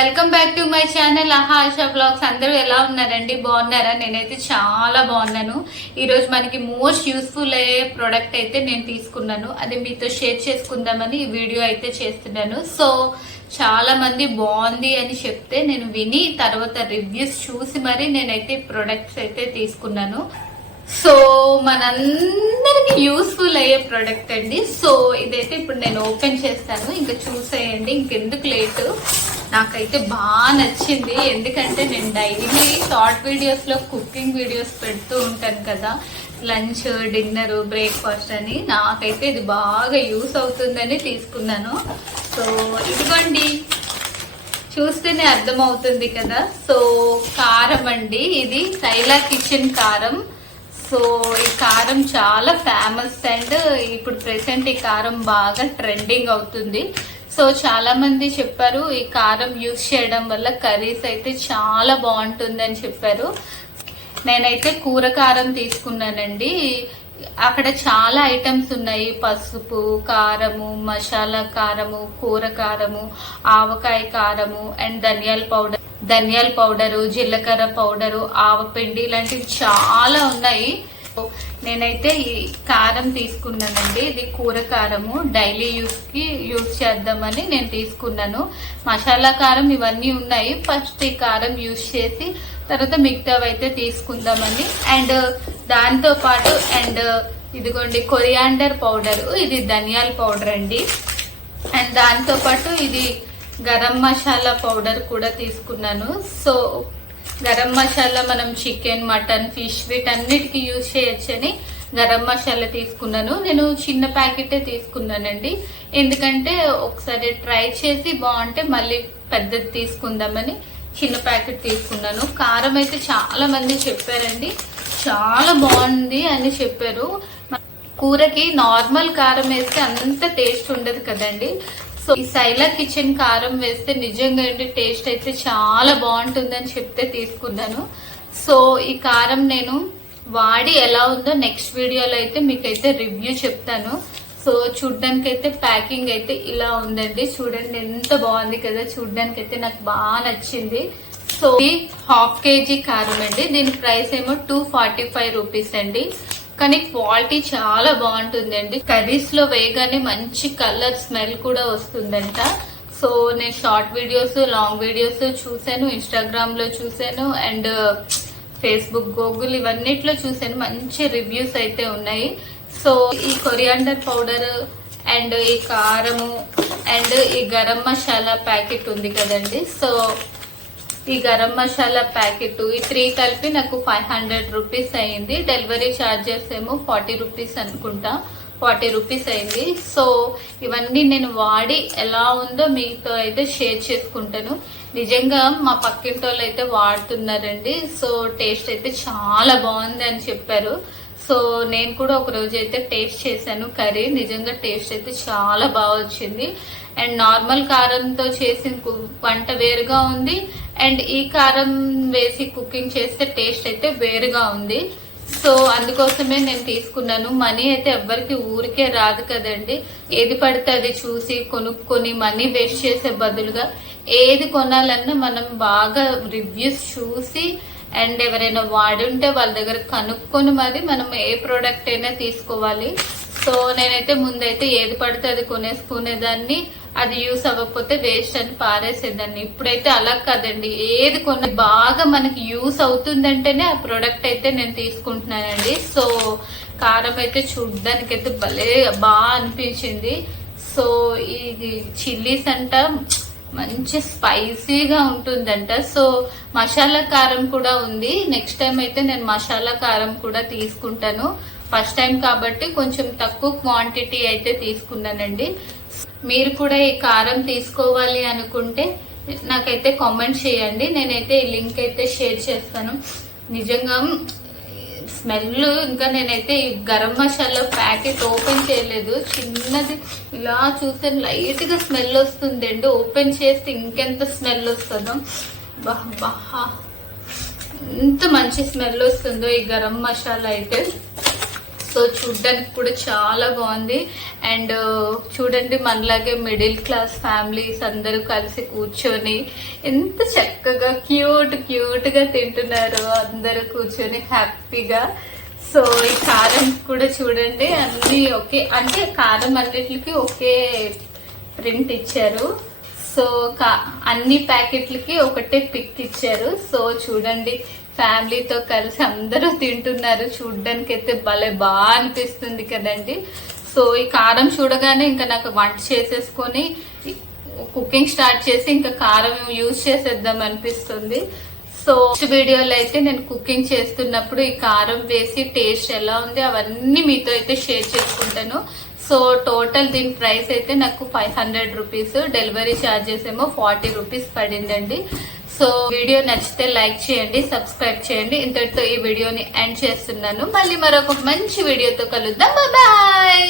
Welcome back to my channel Asha blogs. అందరూ ఎలా ఉన్నారండి? బాగున్నారా? నేనైతే చాలా బాగున్నాను. ఈరోజు మనకి మోస్ట్ యూస్ఫుల్ అయ్యే ప్రోడక్ట్ అయితే నేను తీసుకున్నాను. అది మీతో షేర్ చేసుకుందామని ఈ వీడియో అయితే చేస్తున్నాను. సో చాలా మంది బాగుంది అని చెప్తే నేను విని తర్వాత రివ్యూస్ చూసి మరి నేనైతే ప్రొడక్ట్స్ అయితే తీసుకున్నాను. సో మనందరికి యూస్ఫుల్ అయ్యే ప్రోడక్ట్ అండి. సో ఇదైతే ఇప్పుడు నేను ఓపెన్ చేస్తాను, ఇంకా చూసేయండి. ఇంకెందుకు లేటు, నాకైతే బాగా నచ్చింది. ఎందుకంటే నేను డైలీ షార్ట్ వీడియోస్ లో కుకింగ్ వీడియోస్ పెడుతూ ఉంటాను కదా, లంచ్, డిన్నర్, బ్రేక్ఫాస్ట్ అని. నాకైతే ఇది బాగా యూస్ అవుతుందని తీసుకున్నాను. సో ఇదిగోండి, చూస్తేనే అర్థమవుతుంది కదా. సో కారం అండి, ఇది సైలా కిచెన్ కారం. సో ఈ కారం చాలా ఫేమస్ అండ్ ఇప్పుడు ప్రెసెంట్ ఈ కారం బాగా ట్రెండింగ్ అవుతుంది. సో చాలా మంది చెప్పారు ఈ కారం యూజ్ చేయడం వల్ల కర్రీస్ అయితే చాలా బాగుంటుంది అని చెప్పారు. నేనైతే కూర కారం తీసుకున్నానండి. అక్కడ చాలా ఐటమ్స్ ఉన్నాయి, పసుపు కారము, మసాలా కారము, కూర కారము, ఆవకాయ కారము అండ్ ధనియాల పౌడరు, జీలకర్ర పౌడరు, ఆవపిండి ఇలాంటివి చాలా ఉన్నాయి. నేనైతే ఈ కారం తీసుకున్నానండి. ఇది కూర కారము, డైలీ యూజ్ చేద్దామని నేను తీసుకున్నాను. మసాలా కారం ఇవన్నీ ఉన్నాయి. ఫస్ట్ ఈ కారం యూజ్ చేసి తర్వాత మిగతావి అయితే తీసుకుందామని. అండ్ దాంతో పాటు ఇదిగోండి కొరియాండర్ పౌడర్, ఇది ధనియాల పౌడర్ అండి. అండ్ దాంతో పాటు ఇది గరం మసాలా పౌడర్ కూడా తీసుకున్నాను. సో గరం మసాలా మనం చికెన్, మటన్, ఫిష్ వీటన్నిటికీ యూజ్ చేయొచ్చని గరం మసాలా తీసుకున్నాను. నేను చిన్న ప్యాకెటే తీసుకున్నానండి, ఎందుకంటే ఒకసారి ట్రై చేసి బాగుంటే మళ్ళీ పెద్దది తీసుకుందామని చిన్న ప్యాకెట్ తీసుకున్నాను. కారం అయితే చాలా మంది చెప్పారండి, చాలా బాగుంది అని చెప్పారు. కూరకి నార్మల్ కారం వేస్తే అంత టేస్ట్ ఉండదు కదండి. సో ఈ సైలా కిచెన్ కారం వేస్తే నిజంగా టేస్ట్ అయితే చాలా బాగుంటుందని చెప్తే తీసుకున్నాను. సో ఈ కారం నేను వాడి ఎలా ఉందో నెక్స్ట్ వీడియోలో అయితే మీకైతే రివ్యూ చెప్తాను. సో చూడ్డానికి అయితే ప్యాకింగ్ అయితే ఇలా ఉందండి. చూడండి ఎంత బాగుంది కదా, చూడ్డానికి అయితే నాకు బాగా నచ్చింది. సో ఇది 1/2 kg కారం అండి. దీని ప్రైస్ ఏమో 245 రూపీస్ అండి. కానీ క్వాలిటీ చాలా బాగుంటుందండి. కర్రీస్ లో వేయగానే మంచి కలర్, స్మెల్ కూడా వస్తుందంట. సో నేను షార్ట్ వీడియోస్, లాంగ్ వీడియోస్ చూసాను, ఇన్స్టాగ్రామ్ లో చూసాను అండ్ ఫేస్బుక్, గూగుల్ ఇవన్నిట్లో చూసాను. మంచి రివ్యూస్ అయితే ఉన్నాయి. సో ఈ కొరియాండర్ పౌడర్ అండ్ ఈ కారము అండ్ ఈ గరం మసాలా ప్యాకెట్ ఉంది కదండి. సో ఈ గరం మసాలా ప్యాకెట్ ఈ 3 కలిపి నాకు 500 రూపీస్ అయింది. డెలివరీ ఛార్జెస్ ఏమో 40 రూపీస్ అనుకుంటా, 40 రూపీస్ అయింది. సో ఇవన్నీ నేను వాడి ఎలా ఉందో మీతో అయితే షేర్ చేసుకుంటాను. నిజంగా మా పక్కింటి వాళ్ళు అయితే వాడుతున్నారండి. సో టేస్ట్ అయితే చాలా బాగుంది అని చెప్పారు. సో నేను కూడా ఒక రోజు అయితే టేస్ట్ చేశాను కర్రీ. నిజంగా టేస్ట్ అయితే చాలా బాగా వచ్చింది. అండ్ నార్మల్ కారంతో చేసిన వంట వేరుగా ఉంది అండ్ ఈ కారం వేసి కుకింగ్ చేస్తే టేస్ట్ అయితే వేరుగా ఉంది. సో అందుకోసమే నేను తీసుకున్నాను. మనీ అయితే ఎవ్వరికి ఊరికే రాదు కదండి. ఏది పడితే అది చూసి కొనుక్కొని మనీ వేస్ట్ చేసే బదులుగా ఏది కొనాలన్నా మనం బాగా రివ్యూస్ చూసి అండ్ ఎవరైనా వాడి ఉంటే వాళ్ళ దగ్గర కనుక్కొని మరి మనం ఏ ప్రోడక్ట్ అయినా తీసుకోవాలి. సో నేనైతే ముందైతే ఏది పడితే అది కొనేసుకునేదాన్ని, అది యూస్ అవ్వకపోతే వేస్ట్ అని పారేసేదాన్ని. ఇప్పుడైతే అలా కాదండి, ఏది బాగా మనకి యూస్ అవుతుందంటేనే ఆ ప్రోడక్ట్ అయితే నేను తీసుకుంటున్నానండి. సో కారం అయితే చూడ్డానికి అయితే భలే బాగా అనిపించింది. సో ఈ చిల్లీస్ అంట మంచి స్పైసీగా ఉంటుందంట. సో మసాలా కారం కూడా ఉంది. నెక్స్ట్ టైం అయితే నేను మసాలా కారం కూడా తీసుకుంటాను. ఫస్ట్ టైం కాబట్టి కొంచెం తక్కువ క్వాంటిటీ అయితే తీసుకున్నానండి. మీరు కూడా ఈ కారం తీసుకోవాలి అనుకుంటే నాకైతే కామెంట్ చేయండి, నేనైతే ఈ లింక్ అయితే షేర్ చేస్తాను. నిజంగా స్మెల్, ఇంకా నేనైతే ఈ గరం మసాలా ప్యాకెట్ ఓపెన్ చేయలేదు, చిన్నది ఇలా చూస్తే లైట్ గా స్మెల్ వస్తుందండి. ఓపెన్ చేస్తే ఇంకెంత స్మెల్ వస్తుందో, బాహా ఎంత మంచి స్మెల్ వస్తుందో ఈ గరం మసాలా అయితే. సో చూడ్డానికి కూడా చాలా బాగుంది. అండ్ చూడండి, మనలాగే మిడిల్ క్లాస్ ఫ్యామిలీస్ అందరూ కలిసి కూర్చొని ఎంత చక్కగా క్యూట్ గా తింటున్నారు అందరూ కూర్చొని హ్యాపీగా. సో ఈ కారం కూడా చూడండి, అన్ని ఒకే, అంటే కారం అన్నిటికి ఒకే ప్రింట్ ఇచ్చారు. సో అన్ని ప్యాకెట్లకి ఒకటే పిక్ ఇచ్చారు. సో చూడండి, ఫ్యామిలీతో కలిసి అందరూ తింటున్నారు. చూడ్డానికి అయితే భలే బాగా అనిపిస్తుంది కదండి. సో ఈ కారం చూడగానే ఇంకా నాకు వంట చేసేసుకొని కుకింగ్ స్టార్ట్ చేసి ఇంకా కారం యూజ్ చేసేద్దాం అనిపిస్తుంది. సో నెక్స్ట్ వీడియోలో అయితే నేను కుకింగ్ చేస్తున్నప్పుడు ఈ కారం వేసి టేస్ట్ ఎలా ఉంది అవన్నీ మీతో అయితే షేర్ చేసుకుంటాను. సో టోటల్ దీని ప్రైస్ అయితే నాకు 500 రూపీస్, డెలివరీ ఛార్జెస్ ఏమో 40 రూపీస్ పడిందండి. సో వీడియో నచ్చితే లైక్ చేయండి, సబ్స్క్రైబ్ చేయండి. ఇంతటితో ఈ వీడియోని ఎండ్ చేస్తున్నాను. మళ్ళీ మరొక మంచి వీడియోతో కలుద్దాం. బాయ్.